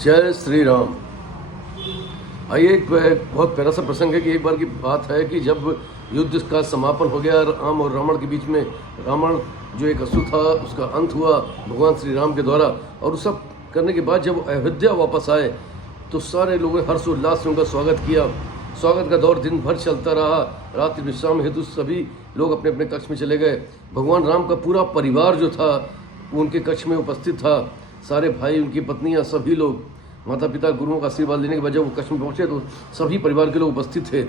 जय श्री राम। आइए, एक बहुत प्यारा सा प्रसंग है कि एक बार की बात है कि जब युद्ध का समापन हो गया राम और रावण के बीच में, रावण जो एक असुर था उसका अंत हुआ भगवान श्री राम के द्वारा। और उस सब करने के बाद जब अयोध्या वापस आए तो सारे लोगों ने हर्षोल्लास से उनका स्वागत किया। स्वागत का दौर दिन भर चलता रहा। रात्रि विश्राम हेतु सभी लोग अपने अपने कक्ष में चले गए। भगवान राम का पूरा परिवार जो था उनके कक्ष में उपस्थित था। सारे भाई, उनकी पत्नियां, सभी लोग, माता पिता, गुरुओं का आशीर्वाद लेने के बाद जब वो कक्ष में पहुंचे तो सभी परिवार के लोग उपस्थित थे।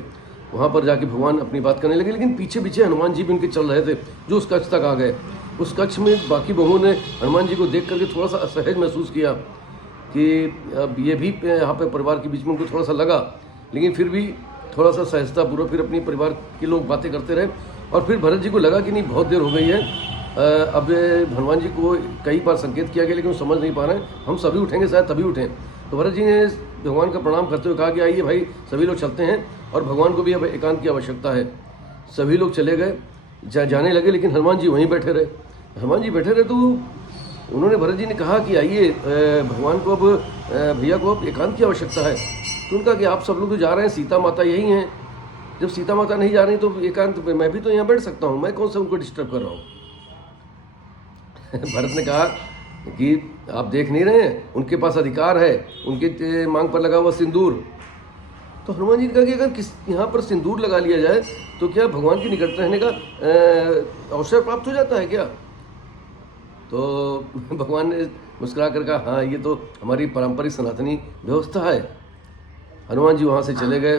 वहाँ पर जाके भगवान अपनी बात करने लगे, लेकिन पीछे पीछे हनुमान जी भी उनके चल रहे थे जो उस कक्ष तक आ गए। उस कक्ष में बाकी बहुओं ने हनुमान जी को देख करके थोड़ा सा असहज महसूस किया कि अब ये भी यहाँ पे परिवार के बीच में उनको थोड़ा सा लगा, लेकिन फिर भी थोड़ा सा सहजतापूर्वक फिर अपनी परिवार के लोग बातें करते रहे। और फिर भरत जी को लगा कि नहीं, बहुत देर हो गई है, अब हनुमान जी को कई बार संकेत किया गया लेकिन वो समझ नहीं पा रहे हैं, हम सभी उठेंगे शायद तभी उठें। तो भरत जी ने भगवान का प्रणाम करते हुए कहा कि आइए भाई, सभी लोग चलते हैं और भगवान को भी अब एकांत की आवश्यकता है। सभी लोग चले गए, जाने लगे, लेकिन हनुमान जी वहीं बैठे रहे। हनुमान जी बैठे रहे तो उन्होंने, भरत जी ने कहा कि आइए, भगवान को अब, भैया को अब एकांत की आवश्यकता है। तो उनका कि आप सब लोग तो जा रहे हैं, सीता माता यही हैं, जब सीता माता नहीं जा रही तो एकांत में मैं भी तो यहाँ बैठ सकता हूँ, मैं कौन सा उनको डिस्टर्ब कर रहा हूँ। भरत ने कहा कि आप देख नहीं रहे हैं, उनके पास अधिकार है, उनके मांग पर लगा हुआ सिंदूर। तो हनुमान जी ने कहा कि अगर यहाँ पर सिंदूर लगा लिया जाए तो क्या भगवान के निकट रहने का अवसर प्राप्त हो जाता है क्या? तो भगवान ने मुस्कुरा कर कहा, हाँ, ये तो हमारी पारंपरिक सनातनी व्यवस्था है। हनुमान जी वहाँ से चले गए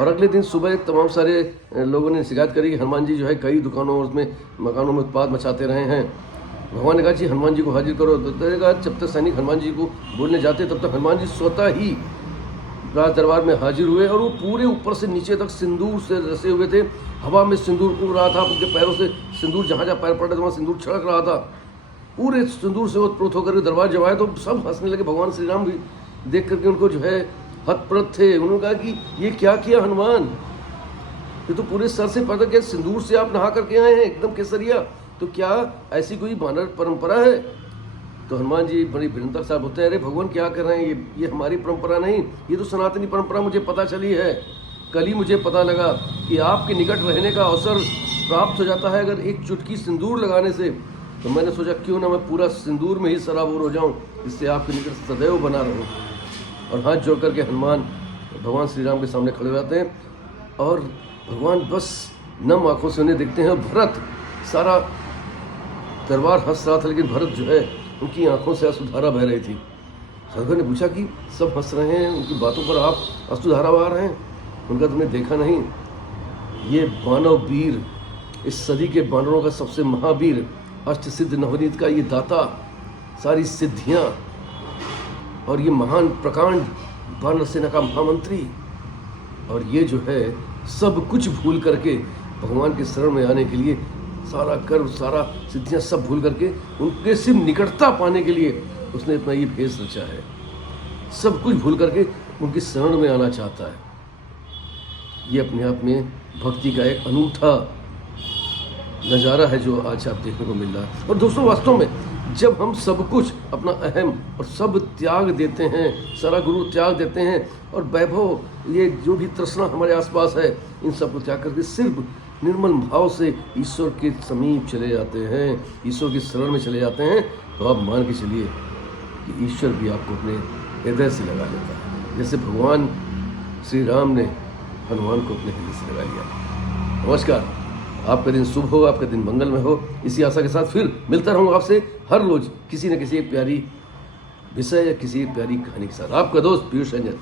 और अगले दिन सुबह तमाम सारे लोगों ने शिकायत करी कि हनुमान जी जो है कई दुकानों और उसमें मकानों में उत्पाद मचाते रहे हैं। भगवान ने कहा जी हनुमान जी को हाजिर करो। तो जब तक सैनिक हनुमान जी को बोलने जाते तब तक हनुमान जी स्वतः ही राज दरबार में हाजिर हुए और वो पूरे ऊपर से नीचे तक सिंदूर से रसे हुए थे। हवा में सिंदूर उड़ रहा था, उनके पैरों से सिंदूर, जहाँ जहाँ पैर पड़ रहे थे वहाँ सिंदूर छिड़क रहा था। पूरे सिंदूर से ओतप्रोत होकर दरबार जब आए तो सब हंसने लगे। भगवान श्री राम भी देख करके उनको जो है हतप्रत थे। उन्होंने कहा कि ये क्या किया हनुमान, ये तो पूरे सर से पैर तक सिंदूर से आप नहा करके आए हैं, एकदम केसरिया, तो क्या ऐसी कोई वानर परंपरा है? तो हनुमान जी बड़ी विनम्रता के साथ बोलते हैं, अरे भगवान क्या कर रहे हैं, ये हमारी परंपरा नहीं, ये तो सनातनी परंपरा मुझे पता चली है। कल ही मुझे पता लगा कि आपके निकट रहने का अवसर प्राप्त हो जाता है अगर एक चुटकी सिंदूर लगाने से। तो मैंने सोचा क्यों ना मैं पूरा सिंदूर में ही सराबोर हो जाऊँ, जिससे आपके निकट सदैव बना रहूँ। और हाथ जोड़ करके हनुमान भगवान श्री राम के सामने खड़े हो जाते हैं और भगवान बस नम आंखों से उन्हें देखते हैं। भरत, सारा दरबार हंस रहा था, लेकिन भरत जो है उनकी आंखों से अश्रुधारा बह रही थी। साधु ने पूछा कि सब हंस रहे हैं, उनकी बातों पर आप अश्रुधारा बहा रहे हैं, उनका तुमने देखा नहीं? ये मानव वीर, इस सदी के बानरों का सबसे महावीर, अष्ट सिद्ध नवनीत का ये दाता, सारी सिद्धियाँ, और ये महान प्रकांड वानर सेना का महामंत्री, और ये जो है सब कुछ भूल करके भगवान के शरण में आने के लिए, सारा कर्म, सारा सिद्धियां सब भूल करके उनके सिर्फ निकटता पाने के लिए उसने अपना ये भेष रचा है। सब कुछ भूल करके उनकी शरण में आना चाहता है। ये अपने आप में भक्ति का एक अनूठा नज़ारा है जो आज आप देखने को मिल रहा है। और दोस्तों, वास्तव में जब हम सब कुछ, अपना अहम और सब त्याग देते हैं, सारा गुरु त्याग देते हैं और वैभव, ये जो भी तृष्णा हमारे आसपास है, इन सब को त्याग करके सिर्फ निर्मल भाव से ईश्वर के समीप चले जाते हैं, ईश्वर की शरण में चले जाते हैं, तो आप मान के चलिए कि ईश्वर भी आपको अपने हृदय से लगा लेता है, जैसे भगवान श्री राम ने हनुमान को अपने हृदय से लगा लिया। नमस्कार, आपका दिन शुभ हो, आपका दिन मंगलमय हो। इसी आशा के साथ फिर मिलता रहूँगा आपसे हर रोज किसी न किसी एक प्यारी विषय या किसी एक प्यारी कहानी के साथ। आपका दोस्त पीयूष रंजन।